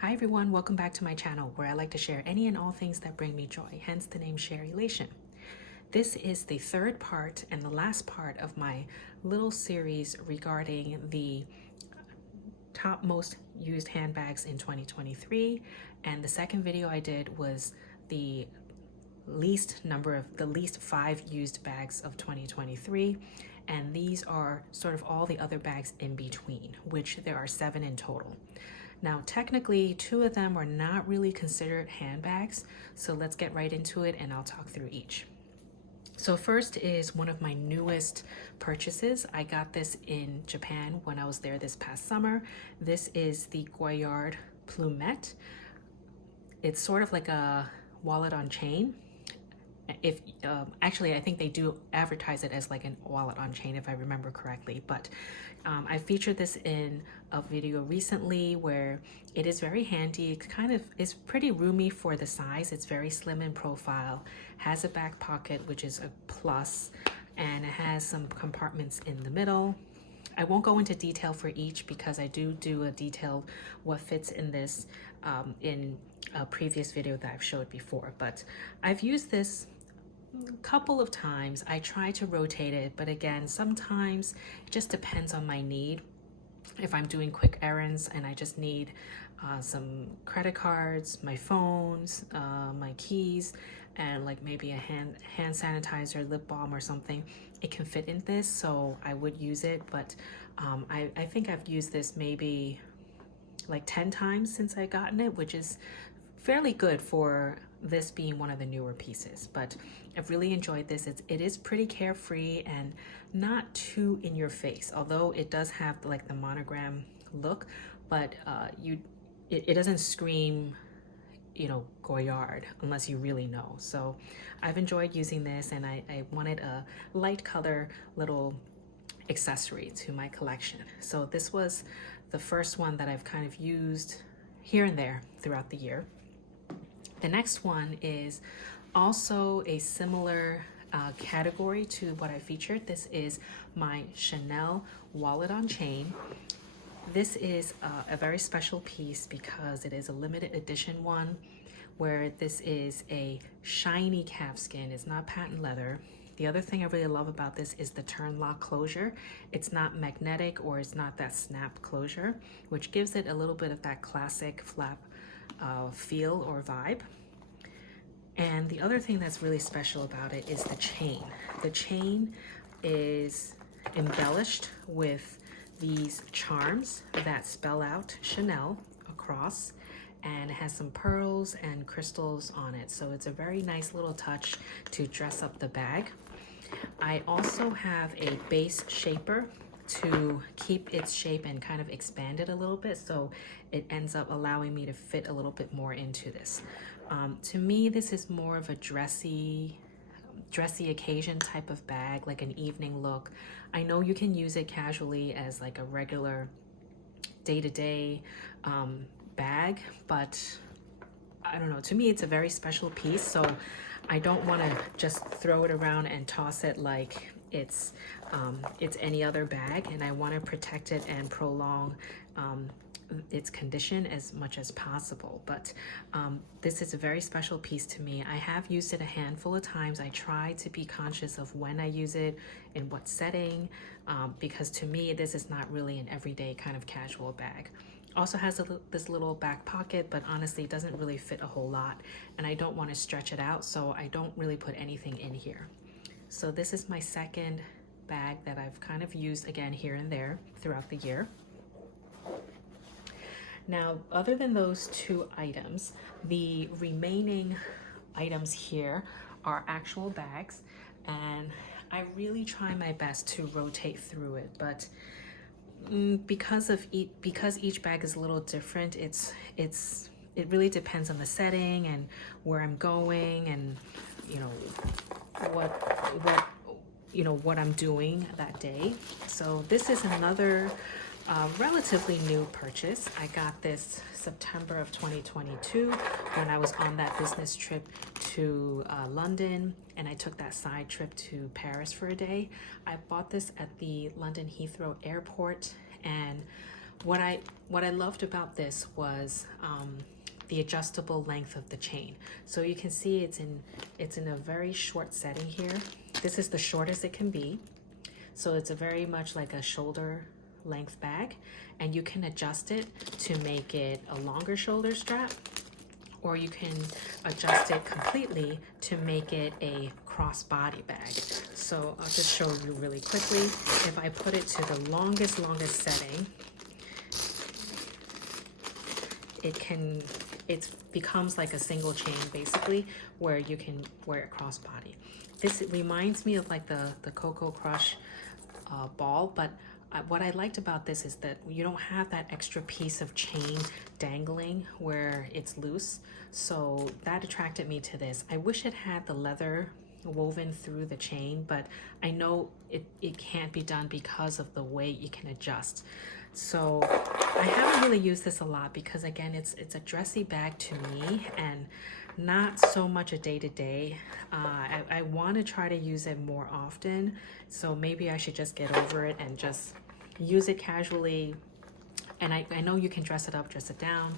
Hi everyone, welcome back to my channel where I like to share any and all things that bring me joy, hence the name Sharelation. This is the third part and the last part of my little series regarding the top most used handbags in 2023, and the second video I did was the least 5 used bags of 2023, and these are sort of all the other bags in between, which there are 7 in total. Now, technically, 2 of them are not really considered handbags, so let's get right into it and I'll talk through each. So first is one of my newest purchases. I got this in Japan when I was there this past summer. This is the Goyard plumet. It's sort of like a wallet on chain. If actually, I think they do advertise it as like an wallet on chain if I remember correctly, but I featured this in a video recently where it is very handy. It kind of is pretty roomy for the size. It's very slim in profile, has a back pocket which is a plus, and it has some compartments in the middle. I won't go into detail for each because I do a detailed what fits in this in a previous video that I've showed before, but I've used this a couple of times. I try to rotate it, but again, sometimes it just depends on my need. If I'm doing quick errands and I just need some credit cards, my phones, my keys, and like maybe a hand sanitizer, lip balm or something, it can fit in this, so I would use it. But I think I've used this maybe like 10 times since I gotten it, which is fairly good for this being one of the newer pieces. But I've really enjoyed this. It is pretty carefree and not too in your face, although it does have like the monogram look, but it doesn't scream, you know, Goyard unless you really know. So I've enjoyed using this, and I wanted a light color little accessory to my collection. So this was the first one that I've kind of used here and there throughout the year. The next one is also a similar category to what I featured. This is my Chanel wallet on chain. This is a very special piece because it is a limited edition one where this is a shiny calfskin. It's not patent leather. The other thing I really love about this is the turn lock closure. It's not magnetic, or it's not that snap closure, which gives it a little bit of that classic flap feel or vibe. And the other thing that's really special about it is the chain. The chain is embellished with these charms that spell out Chanel across, and it has some pearls and crystals on it. So it's a very nice little touch to dress up the bag. I also have a base shaper to keep its shape and kind of expand it a little bit, so it ends up allowing me to fit a little bit more into this. To me, this is more of a dressy occasion type of bag, like an evening look. I know you can use it casually as like a regular day-to-day bag, but I don't know, to me it's a very special piece, so I don't want to just throw it around and toss it like it's any other bag, and I want to protect it and prolong its condition as much as possible. But this is a very special piece to me. I have used it a handful of times. I try to be conscious of when I use it, in what setting, because to me this is not really an everyday kind of casual bag. Also has this little back pocket, but honestly it doesn't really fit a whole lot, and I don't want to stretch it out, so I don't really put anything in here. So this is my second bag that I've kind of used again here and there throughout the year. Now, other than those 2 items, the remaining items here are actual bags, and I really try my best to rotate through it, but because each bag is a little different, it really depends on the setting and where I'm going, and you know what I'm doing that day. So this is another relatively new purchase. I got this September of 2022 when I was on that business trip to London, and I took that side trip to Paris for a day. I bought this at the London Heathrow Airport, and What I loved about this was the adjustable length of the chain. So you can see it's in a very short setting here. This is the shortest it can be. So it's a very much like a shoulder length bag, and you can adjust it to make it a longer shoulder strap, or you can adjust it completely to make it a crossbody bag. So I'll just show you really quickly. If I put it to the longest setting, it becomes like a single chain basically, where you can wear it crossbody. This reminds me of like the Cocoa Crush ball, but what I liked about this is that you don't have that extra piece of chain dangling where it's loose. So that attracted me to this. I wish it had the leather woven through the chain, but I know it can't be done because of the way you can adjust. So I haven't really used this a lot because again, it's a dressy bag to me and not so much a day-to-day. I want to try to use it more often, so maybe I should just get over it and just use it casually. And I know you can dress it up, dress it down.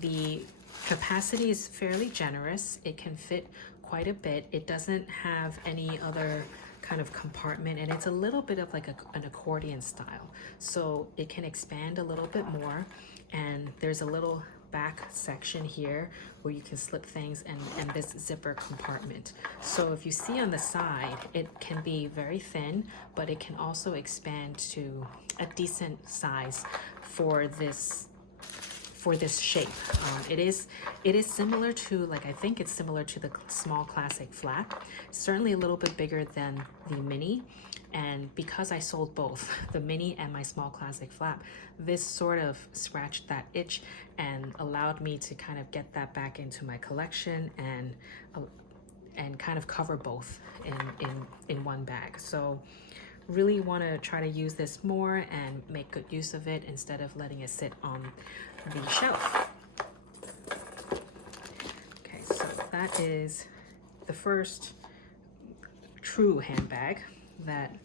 The capacity is fairly generous. It can fit quite a bit. It doesn't have any other kind of compartment, and it's a little bit of like an accordion style, so it can expand a little bit more. And there's a little back section here where you can slip things, and this zipper compartment. So if you see on the side, it can be very thin, but it can also expand to a decent size for this shape. It is similar to, like, I think it's similar to the small classic flat, certainly a little bit bigger than the mini. And because I sold both the mini and my small classic flap, this sort of scratched that itch and allowed me to kind of get that back into my collection and kind of cover both in one bag. So really want to try to use this more and make good use of it instead of letting it sit on the shelf. Okay, so that is the first true handbag that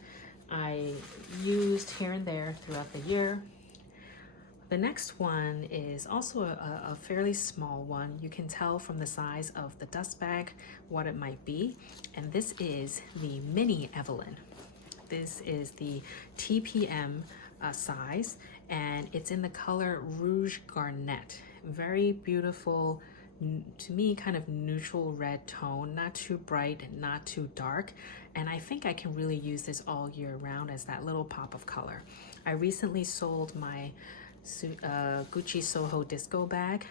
I used here and there throughout the year. The next one is also a fairly small one. You can tell from the size of the dust bag what it might be, and this is the mini Evelyne. This is the TPM size, and it's in the color Rouge Garnet. Very beautiful, to me, kind of neutral red tone, not too bright, not too dark. And I think I can really use this all year round as that little pop of color. I recently sold my Gucci Soho Disco bag,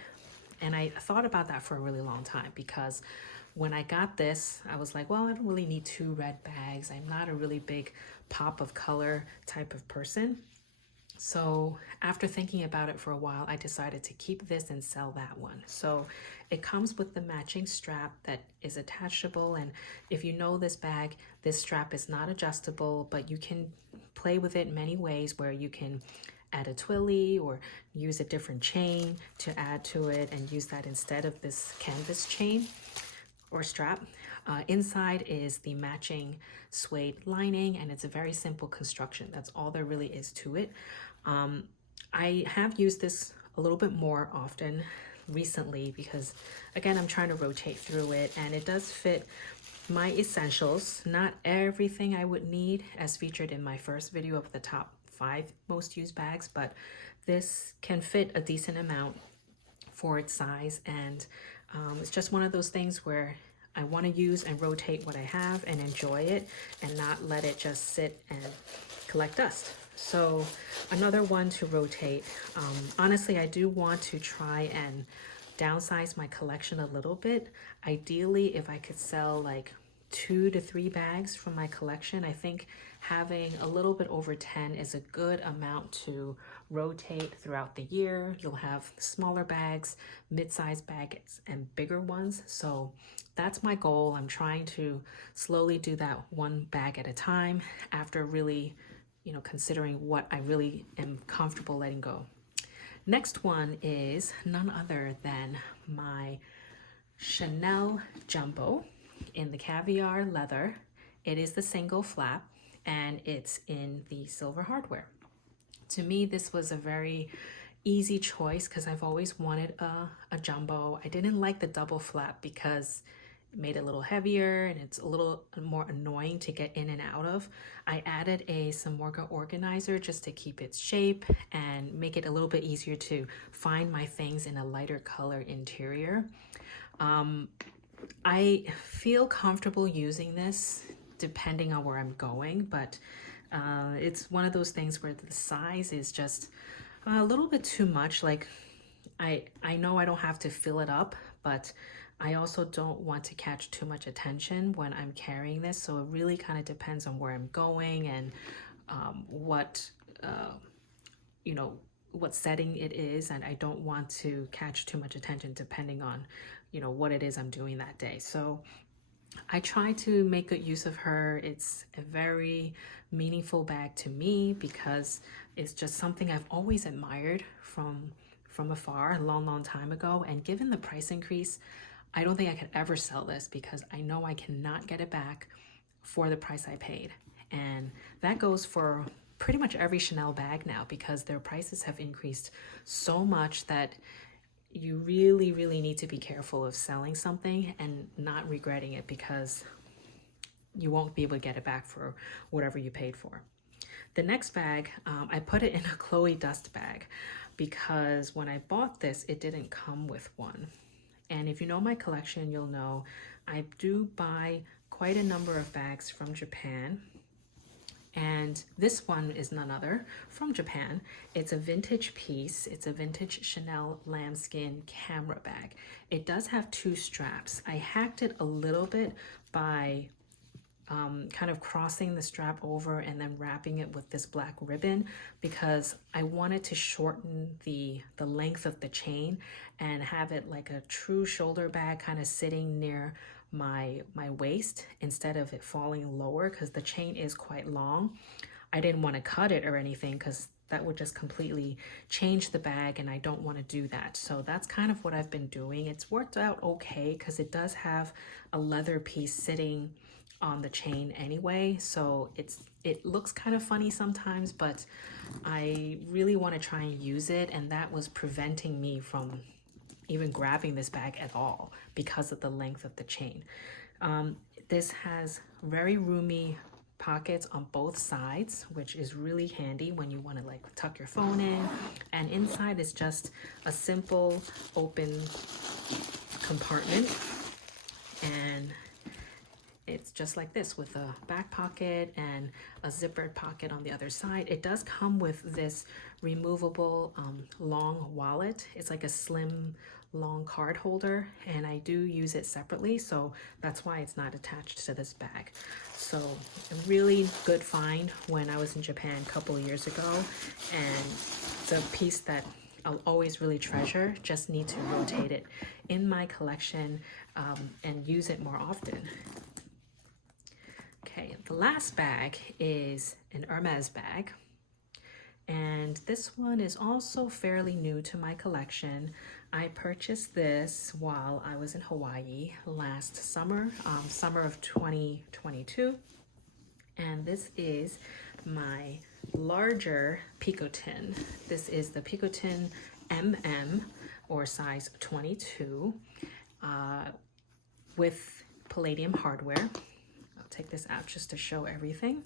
and I thought about that for a really long time because when I got this, I was like, well, I don't really need two red bags. I'm not a really big pop of color type of person. So after thinking about it for a while, I decided to keep this and sell that one. So it comes with the matching strap that is attachable. And if you know this bag, this strap is not adjustable, but you can play with it in many ways where you can add a twilly or use a different chain to add to it and use that instead of this canvas chain or strap. Inside is the matching suede lining, and it's a very simple construction. That's all there really is to it. I have used this a little bit more often recently because, again, I'm trying to rotate through it, and it does fit my essentials. Not everything I would need as featured in my first video of the top 5 most used bags, but this can fit a decent amount for its size, and it's just one of those things where I want to use and rotate what I have and enjoy it and not let it just sit and collect dust. So another one to rotate. Honestly, I do want to try and downsize my collection a little bit. Ideally, if I could sell like 2 to 3 bags from my collection, I think having a little bit over 10 is a good amount to rotate throughout the year. You'll have smaller bags, mid-sized bags, and bigger ones. So that's my goal. I'm trying to slowly do that one bag at a time after really, considering what I really am comfortable letting go. Next one is none other than my Chanel Jumbo in the caviar leather. It is the single flap, and it's in the silver hardware. To me, this was a very easy choice because I've always wanted a jumbo. I didn't like the double flap because it made it a little heavier and it's a little more annoying to get in and out of. I added a Samorga organizer just to keep its shape and make it a little bit easier to find my things in a lighter color interior. I feel comfortable using this depending on where I'm going, but it's one of those things where the size is just a little bit too much. Like I know I don't have to fill it up, but I also don't want to catch too much attention when I'm carrying this. So it really kind of depends on where I'm going and what, you know, what setting it is. And I don't want to catch too much attention depending on, you know, what it is I'm doing that day. So I try to make good use of her. It's a very meaningful bag to me because it's just something I've always admired from afar a long time ago. And given the price increase, I don't think I could ever sell this because I know I cannot get it back for the price I paid. And that goes for pretty much every Chanel bag now because their prices have increased so much that you really need to be careful of selling something and not regretting it because you won't be able to get it back for whatever you paid for. The next bag, I put it in a Chloe dust bag because when I bought this, it didn't come with one. And if you know my collection, you'll know I do buy quite a number of bags from Japan. And this one is none other from Japan. It's a vintage piece. It's a vintage Chanel lambskin camera bag. It does have two straps. I hacked it a little bit by kind of crossing the strap over and then wrapping it with this black ribbon because I wanted to shorten the length of the chain and have it like a true shoulder bag kind of sitting near my waist instead of it falling lower because the chain is quite long. I didn't want to cut it or anything because that would just completely change the bag and I don't want to do that. So that's kind of what I've been doing. It's worked out okay because it does have a leather piece sitting on the chain anyway, so it looks kind of funny sometimes, but I really want to try and use it, and that was preventing me from even grabbing this bag at all because of the length of the chain. This has very roomy pockets on both sides, which is really handy when you want to like tuck your phone in, and inside is just a simple open compartment, and it's just like this with a back pocket and a zippered pocket on the other side. It does come with this removable long wallet. It's like a slim long card holder, and I do use it separately, so that's why it's not attached to this bag. So a really good find when I was in Japan a couple of years ago, and it's a piece that I'll always really treasure. Just need to rotate it in my collection and use it more often. Okay, the last bag is an Hermes bag, and this one is also fairly new to my collection. I purchased this while I was in Hawaii last summer, summer of 2022, and this is my larger picotin. This is the picotin MM or size 22 with palladium hardware. Take this out just to show everything.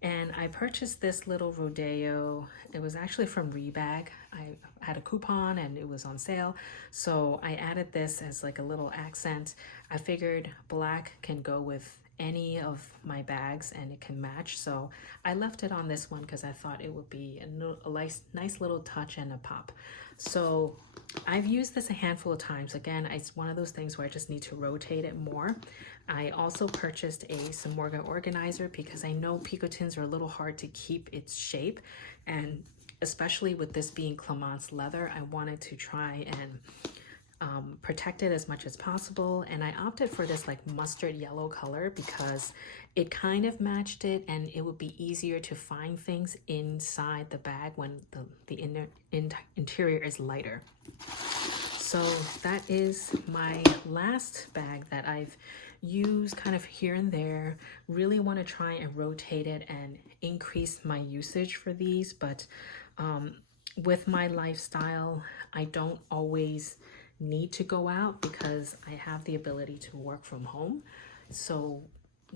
And I purchased this little rodeo. It was actually from Rebag. I had a coupon and it was on sale, so I added this as like a little accent. I figured black can go with any of my bags and it can match, so I left it on this one because I thought it would be a nice little touch and a pop. So I've used this a handful of times. Again, it's one of those things where I just need to rotate it more. I also purchased a Samorga organizer because I know picotins are a little hard to keep its shape, and especially with this being Clemence leather, I wanted to try and protect it as much as possible, and I opted for this like mustard yellow color because it kind of matched it and it would be easier to find things inside the bag when the interior is lighter. So that is my last bag that I've used kind of here and there. Really want to try and rotate it and increase my usage for these, but with my lifestyle, I don't always need to go out because I have the ability to work from home. So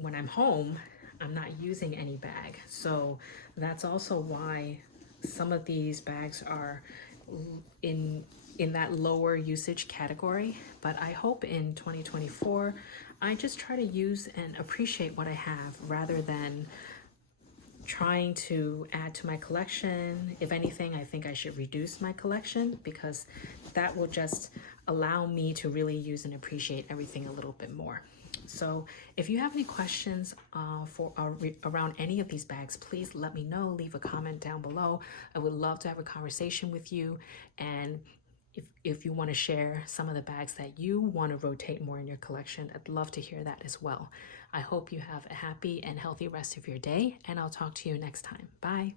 when I'm home, I'm not using any bag. So that's also why some of these bags are in that lower usage category. But I hope in 2024, I just try to use and appreciate what I have rather than trying to add to my collection. If anything, I think I should reduce my collection because that will just allow me to really use and appreciate everything a little bit more. So if you have any questions around any of these bags, please let me know. Leave a comment down below. I would love to have a conversation with you. And if you want to share some of the bags that you want to rotate more in your collection, I'd love to hear that as well. I hope you have a happy and healthy rest of your day, and I'll talk to you next time. Bye.